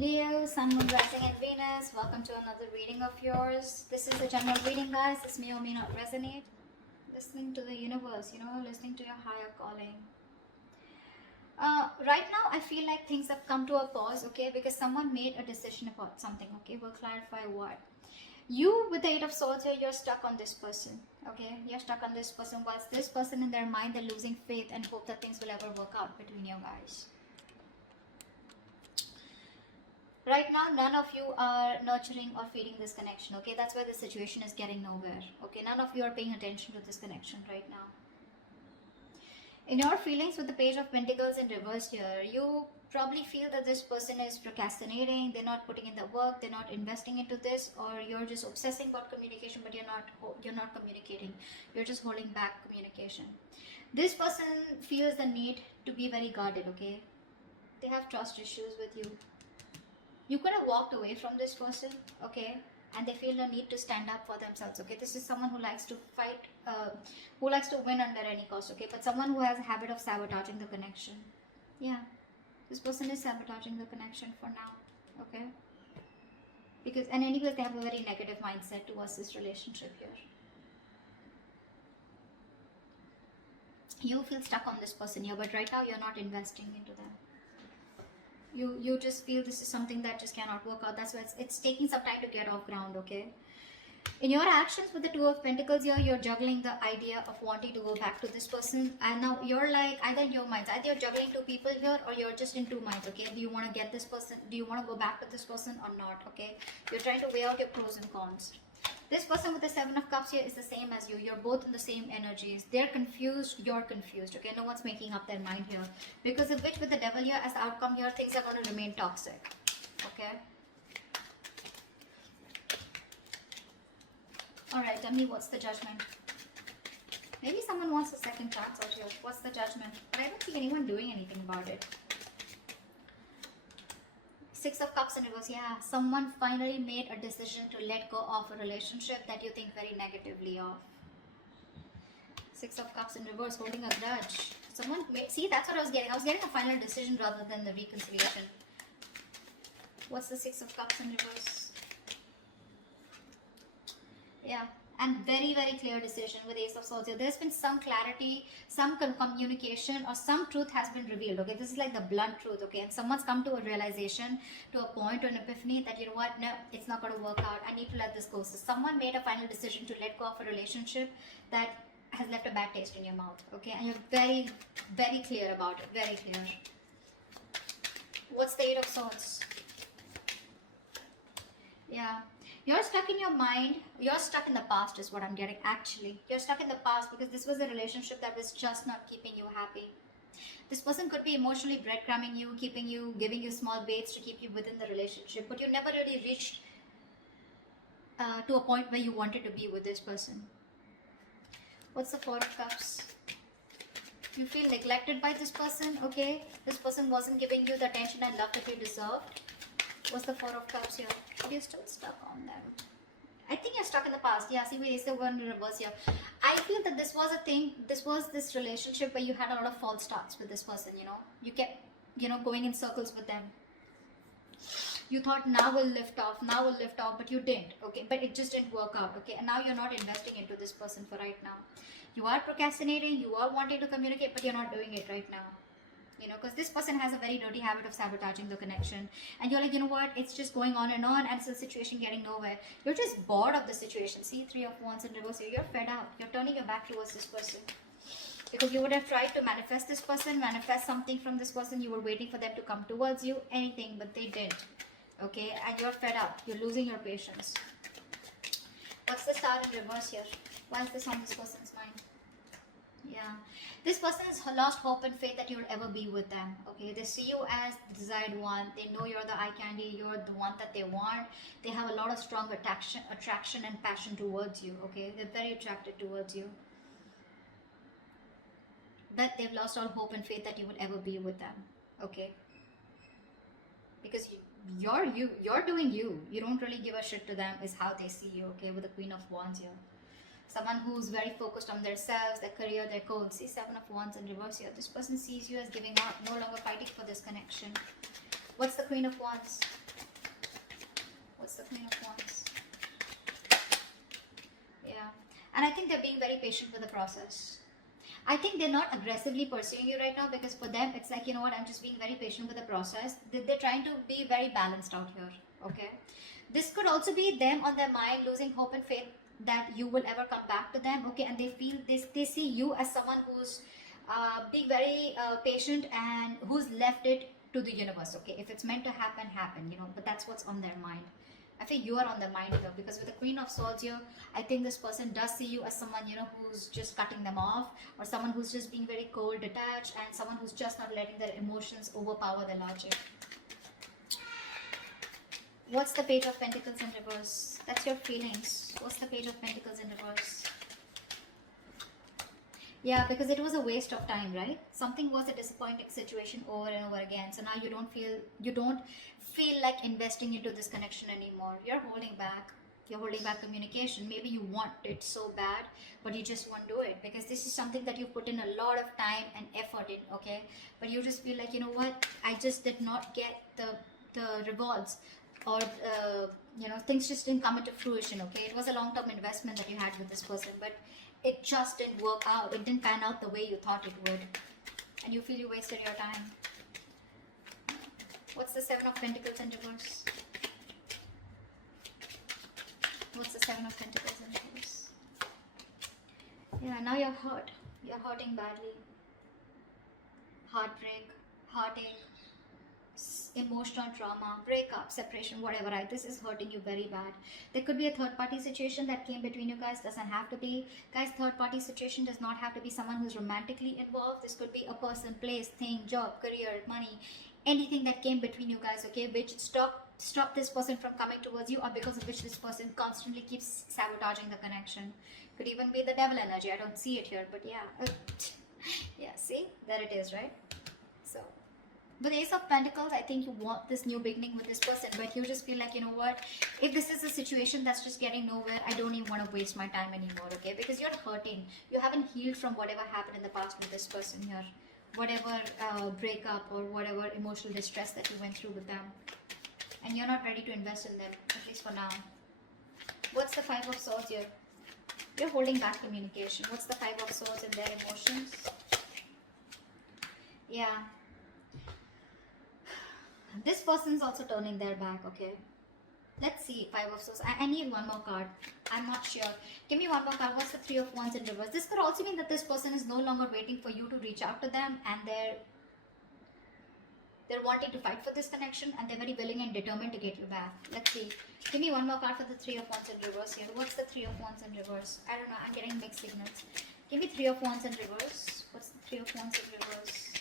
Leo, Sun, Moon, Rising and Venus, welcome to another reading of yours. This is a general reading, guys. This may or may not resonate. Listening to the universe, listening to your higher calling. Right now, I feel like things have come to a pause, okay, because someone made a decision about something, okay. We'll clarify what. You, with the Eight of Swords here, you're stuck on this person, okay. You're stuck on this person, whilst this person in their mind, they're losing faith and hope that things will ever work out between you guys. Right now, none of you are nurturing or feeding this connection, okay? That's why the situation is getting nowhere, okay? None of you are paying attention to this connection right now. In your feelings with the Page of Pentacles in reverse here, you probably feel that this person is procrastinating, they're not putting in the work, they're not investing into this, or you're just obsessing about communication, but you're not communicating. You're just holding back communication. This person feels the need to be very guarded, okay? They have trust issues with you. You could have walked away from this person, okay, and they feel the need to stand up for themselves, okay. This is someone who likes to fight, who likes to win under any cost, okay, but someone who has a habit of sabotaging the connection. Yeah, this person is sabotaging the connection for now, okay, because, and anyways, they have a very negative mindset towards this relationship here. You feel stuck on this person here, but right now you're not investing into them. You just feel this is something that just cannot work out. That's why it's taking some time to get off ground, okay? In your actions with the Two of Pentacles here, you're juggling the idea of wanting to go back to this person. And now you're like, either in your minds, either you're juggling two people here or you're just in two minds, okay? Do you want to get this person? Do you want to go back to this person or not, okay? You're trying to weigh out your pros and cons. This person with the Seven of Cups here is the same as you. You're both in the same energies. They're confused, you're confused, okay? No one's making up their mind here. Because of which, with the Devil here as the outcome here, things are going to remain toxic, okay? Alright, tell me what's the Judgment. Maybe someone wants a second chance out here. What's the Judgment? But I don't see anyone doing anything about it. Six of Cups in reverse. Yeah, someone finally made a decision to let go of a relationship that you think very negatively of. Six of Cups in reverse, holding a grudge. Someone made, see, that's what I was getting. I was getting a final decision rather than the reconciliation. What's the Six of Cups in reverse? Yeah, and very, very clear decision with Ace of Swords here. There's been some clarity, some communication, or some truth has been revealed, okay? This is like the blunt truth, okay? And someone's come to a realization, to a point, or an epiphany that, you know what, no, it's not going to work out. I need to let this go. So someone made a final decision to let go of a relationship that has left a bad taste in your mouth, okay? And you're very, very clear about it, very clear. What's the Eight of Swords? Yeah. You're stuck in your mind. You're stuck in the past is what I'm getting, actually. You're stuck in the past because this was a relationship that was just not keeping you happy. This person could be emotionally breadcrumbing you, keeping you, giving you small baits to keep you within the relationship. But you never really reached to a point where you wanted to be with this person. What's the Four of Cups? You feel neglected by this person, okay? This person wasn't giving you the attention and love that you deserved. What's the Four of Cups here? You're still stuck on them. I think you're stuck in the past. Yeah, see, we still going to reverse here. I feel that this was a thing. This was this relationship where you had a lot of false starts with this person, you know. You kept, going in circles with them. You thought now we'll lift off, but you didn't, okay? But it just didn't work out, okay? And now you're not investing into this person for right now. You are procrastinating, you are wanting to communicate, but you're not doing it right now. Because this person has a very dirty habit of sabotaging the connection. And you're like, you know what, it's just going on, and it's a situation getting nowhere. You're just bored of the situation. See, Three of Wands in reverse here. You're fed up. You're turning your back towards this person. Because you would have tried to manifest this person, manifest something from this person. You were waiting for them to come towards you, anything, but they didn't. Okay, and you're fed up. You're losing your patience. What's the Star in reverse here? Why is this on this person's mind? Yeah, this person has lost hope and faith that you'll ever be with them, okay? They see you as the desired one. They know you're the eye candy. You're the one that they want. They have a lot of strong attraction and passion towards you, okay? They're very attracted towards you. But they've lost all hope and faith that you will ever be with them, okay? Because you're doing you. You don't really give a shit to them is how they see you, okay? With the Queen of Wands here. Someone who's very focused on themselves, their career, their goals. See, Seven of Wands in reverse here. This person sees you as giving up, no longer fighting for this connection. What's the Queen of Wands? What's the Queen of Wands? Yeah. And I think they're being very patient with the process. I think they're not aggressively pursuing you right now, because for them it's like, you know what, I'm just being very patient with the process. They're trying to be very balanced out here. Okay. This could also be them on their mind losing hope and faith that you will ever come back to them. Okay. And they feel this, they see you as someone who's being very patient and who's left it to the universe. Okay. If it's meant to happen, happen, you know, but that's what's on their mind. I think you are on their mind here, because with the Queen of Swords here, I think this person does see you as someone, you know, who's just cutting them off, or someone who's just being very cold, detached, and someone who's just not letting their emotions overpower their logic. What's the Page of Pentacles in reverse? That's your feelings. What's the Page of Pentacles in reverse? Yeah, because it was a waste of time, right? Something was a disappointing situation over and over again. So now you don't feel like investing into this connection anymore. You're holding back. You're holding back communication. Maybe you want it so bad, but you just won't do it, because this is something that you put in a lot of time and effort in, okay? But you just feel like, you know what, I just did not get the rewards, or you know, things just didn't come into fruition. Okay, it was a long-term investment that you had with this person, but it just didn't work out. It didn't pan out the way you thought it would, and you feel you wasted your time. What's the Seven of Pentacles in reverse? What's the Seven of Pentacles in reverse? Yeah, now you're hurt. You're hurting badly. Heartbreak, heartache, emotional trauma, breakup, separation, whatever, right? This is hurting you very bad. There could be a third party situation that came between you guys. Doesn't have to be. Guys, third party situation does not have to be someone who's romantically involved. This could be a person, place, thing, job, career, money, anything that came between you guys, okay, which stop this person from coming towards you, or because of which this person constantly keeps sabotaging the connection. Could even be the devil energy. I don't see it here, but yeah. Yeah, see, there it is, right? So with Ace of Pentacles, I think you want this new beginning with this person, but you just feel like, you know what, if this is a situation that's just getting nowhere, I don't even want to waste my time anymore, okay? Because you're hurting. You haven't healed from whatever happened in the past with this person here. Whatever breakup or whatever emotional distress that you went through with them. And you're not ready to invest in them, at least for now. What's the Five of Swords here? You're holding back communication. What's the Five of Swords in their emotions? Yeah. This person's also turning their back, okay? Let's see, Five of Swords. I need one more card. I'm not sure. Give me one more card. What's the Three of Wands in reverse? This could also mean that this person is no longer waiting for you to reach out to them, and they're wanting to fight for this connection, and they're very willing and determined to get you back. Let's see. Give me one more card for the Three of Wands in reverse here. What's the Three of Wands in reverse? I don't know. I'm getting mixed signals. Give me Three of Wands in reverse. What's the Three of Wands in reverse?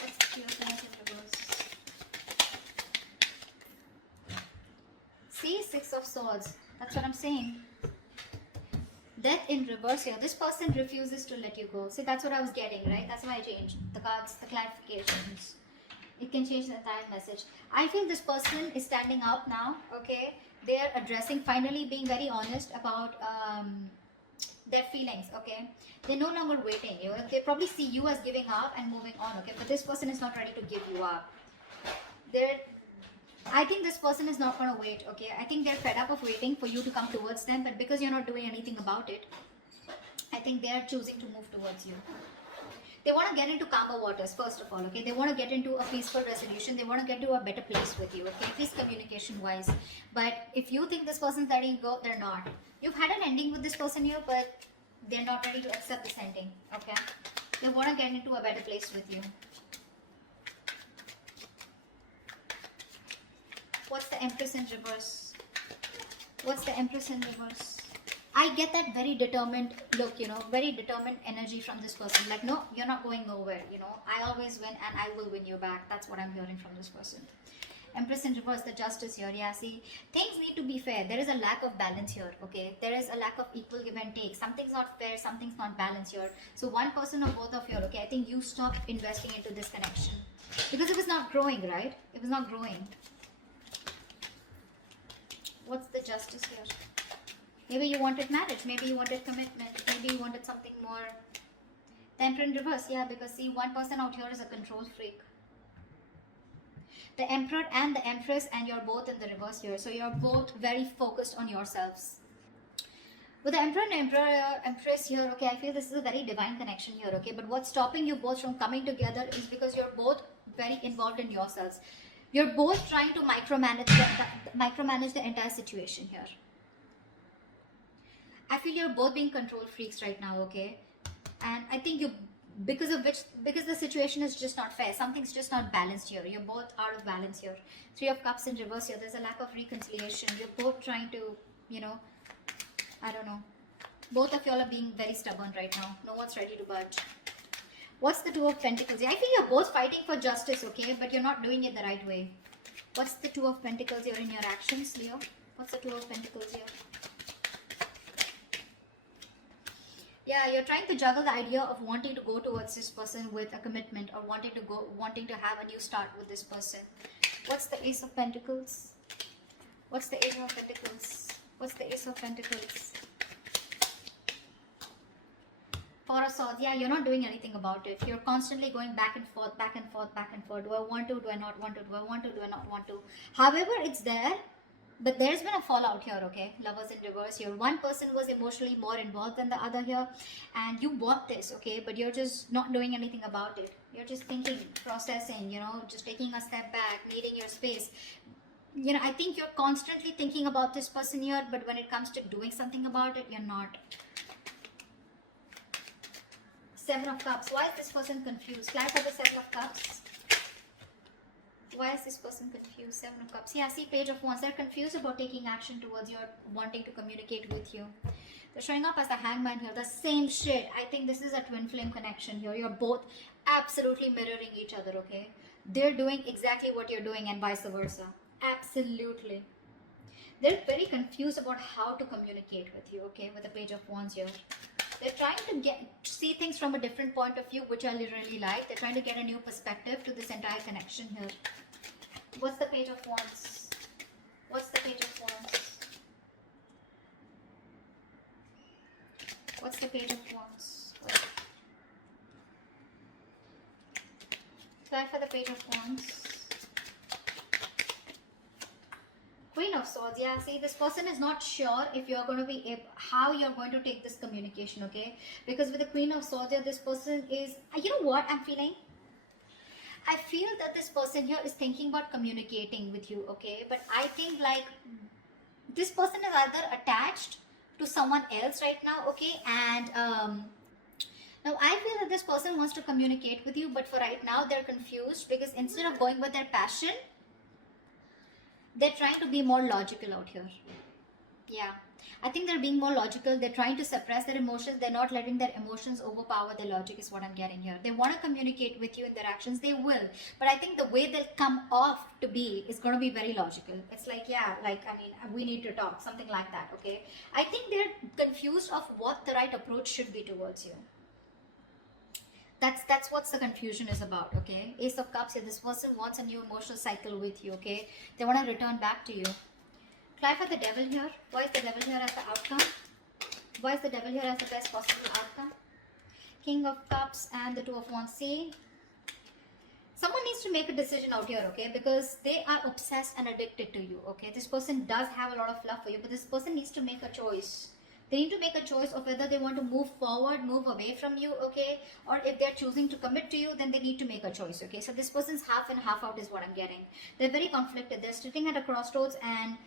What's the Three of Wands in reverse? See, Six of Swords. That's what I'm saying. Death in reverse here. This person refuses to let you go. See, that's what I was getting, right? That's why I changed the cards, the clarifications. It can change the entire message. I feel this person is standing up now, okay? They're addressing, finally being very honest about their feelings, okay? They're no longer waiting. You know? They probably see you as giving up and moving on, okay? But this person is not ready to give you up. I think this person is not going to wait, okay? I think they're fed up of waiting for you to come towards them, but because you're not doing anything about it, I think they're choosing to move towards you. They want to get into calmer waters, first of all, okay? They want to get into a peaceful resolution. They want to get to a better place with you, okay? At least communication-wise. But if you think this person's letting go, they're not. You've had an ending with this person here, but they're not ready to accept this ending, okay? They want to get into a better place with you. What's the Empress in reverse? What's the Empress in reverse? I get that very determined look, you know, very determined energy from this person. Like, no, you're not going nowhere, you know. I always win and I will win you back. That's what I'm hearing from this person. Empress in reverse, the Justice here. Yeah, see, things need to be fair. There is a lack of balance here, okay? There is a lack of equal give and take. Something's not fair, something's not balanced here. So one person or both of you, okay, I think you stop investing into this connection. Because it was not growing, right? It was not growing. What's the Justice here? Maybe you wanted marriage. Maybe you wanted commitment. Maybe you wanted something more. The Emperor in reverse. Yeah, because see, one person out here is a control freak. The Emperor and the Empress, and you're both in the reverse here. So you're both very focused on yourselves. With the Emperor and Empress here, okay, I feel this is a very divine connection here, okay. But what's stopping you both from coming together is because you're both very involved in yourselves. You're both trying to micromanage the entire situation here. I feel you're both being control freaks right now, okay. And I think you, because the situation is just not fair. Something's just not balanced here. You're both out of balance here. Three of Cups in reverse here. There's a lack of reconciliation. You're both trying to, you know, I don't know. Both of y'all are being very stubborn right now. No one's ready to budge. What's the Two of Pentacles? I feel you're both fighting for justice, okay? But you're not doing it the right way. What's the Two of Pentacles here in your actions, Leo? What's the Two of Pentacles here? Yeah, you're trying to juggle the idea of wanting to go towards this person with a commitment, or wanting to have a new start with this person. What's the Ace of Pentacles? What's the Ace of Pentacles? What's the Ace of Pentacles? Four of Swords. Yeah, you're not doing anything about it. You're constantly going back and forth, back and forth, back and forth. Do I want to? Do I not want to? Do I want to? Do I not want to? However, it's there. But there's been a fallout here, okay? Lovers in reverse here. One person was emotionally more involved than the other here. And you want this, okay? But you're just not doing anything about it. You're just thinking, processing, you know, just taking a step back, needing your space. You know, I think you're constantly thinking about this person here, but when it comes to doing something about it, you're not. Seven of Cups. Why is this person confused? Clarify the Seven of Cups. Why is this person confused? Seven of Cups. Yeah, see, Page of Wands. They're confused about taking action towards your wanting to communicate with you. They're showing up as the Hangman here. The same shit. I think this is a twin flame connection here. You're both absolutely mirroring each other, okay? They're doing exactly what you're doing and vice versa. Absolutely. They're very confused about how to communicate with you, okay? With the Page of Wands here. They're trying to see things from a different point of view, which I really like. They're trying to get a new perspective to this entire connection here. What's the Page of Wands? What's the Page of Wands? What's the Page of Wands? Clarify the Page of Wands. Queen of Swords. Yeah, see, this person is not sure if you're going to be how you're going to take this communication, okay? Because with the Queen of Swords here, this person is, you know what I'm feeling? I feel that this person here is thinking about communicating with you, okay? But I think like this person is either attached to someone else right now, okay? And now I feel that this person wants to communicate with you, but for right now they're confused because instead of going with their passion, they're trying to be more logical out here. Yeah, I think they're being more logical. They're trying to suppress their emotions. They're not letting their emotions overpower their logic is what I'm getting here. They want to communicate with you in their actions. They will. But I think the way they'll come off to be is going to be very logical. It's like, yeah, like, I mean, we need to talk. Something like that, okay? I think they're confused of what the right approach should be towards you. That's what the confusion is about, okay? Ace of Cups here. This person wants a new emotional cycle with you, okay? They want to return back to you. Clarify the Devil here. Why is the Devil here as the outcome? Why is the Devil here as the best possible outcome? King of Cups and the Two of Wands. See, someone needs to make a decision out here, okay? Because they are obsessed and addicted to you, okay? This person does have a lot of love for you, but this person needs to make a choice. They need to make a choice of whether they want to move forward, move away from you, okay? Or if they're choosing to commit to you, then they need to make a choice, okay? So this person's half and half out is what I'm getting. They're very conflicted. They're sitting at a crossroads and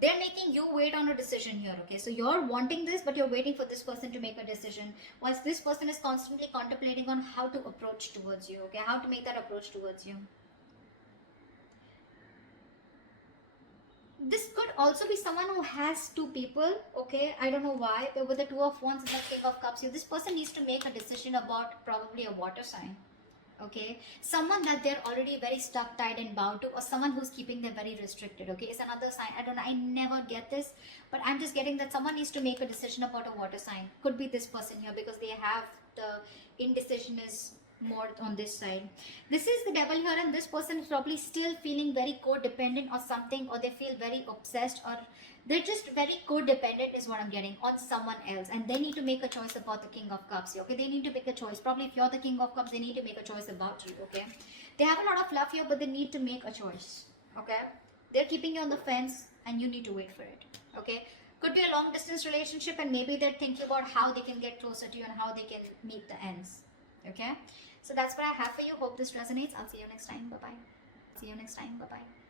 they're making you wait on a decision here, okay? So you're wanting this, but you're waiting for this person to make a decision. Whilst this person is constantly contemplating on how to approach towards you, okay? How to make that approach towards you. This could also be someone who has two people, okay? I don't know why, but with the Two of Wands and the King of Cups here, this person needs to make a decision about probably a water sign, okay? Someone that they're already very stuck, tied and bound to, or someone who's keeping them very restricted, okay? It's another sign. I don't know, I never get this, but I'm just getting that someone needs to make a decision about a water sign. Could be this person here because they have the indecision is more on this side. This is the devil here, and this person is probably still feeling very codependent or something, or they feel very obsessed, or they're just very codependent is what I'm getting on someone else, and they need to make a choice about the King of Cups here. Okay, they need to make a choice. Probably if you're the King of Cups, they need to make a choice about you. Okay, they have a lot of love here, but they need to make a choice. Okay, they're keeping you on the fence, and you need to wait for it. Okay, could be a long distance relationship, and maybe they're thinking about how they can get closer to you and how they can meet the ends. Okay, so that's what I have for you. Hope this resonates. I'll see you next time. Bye bye. See you next time. Bye bye.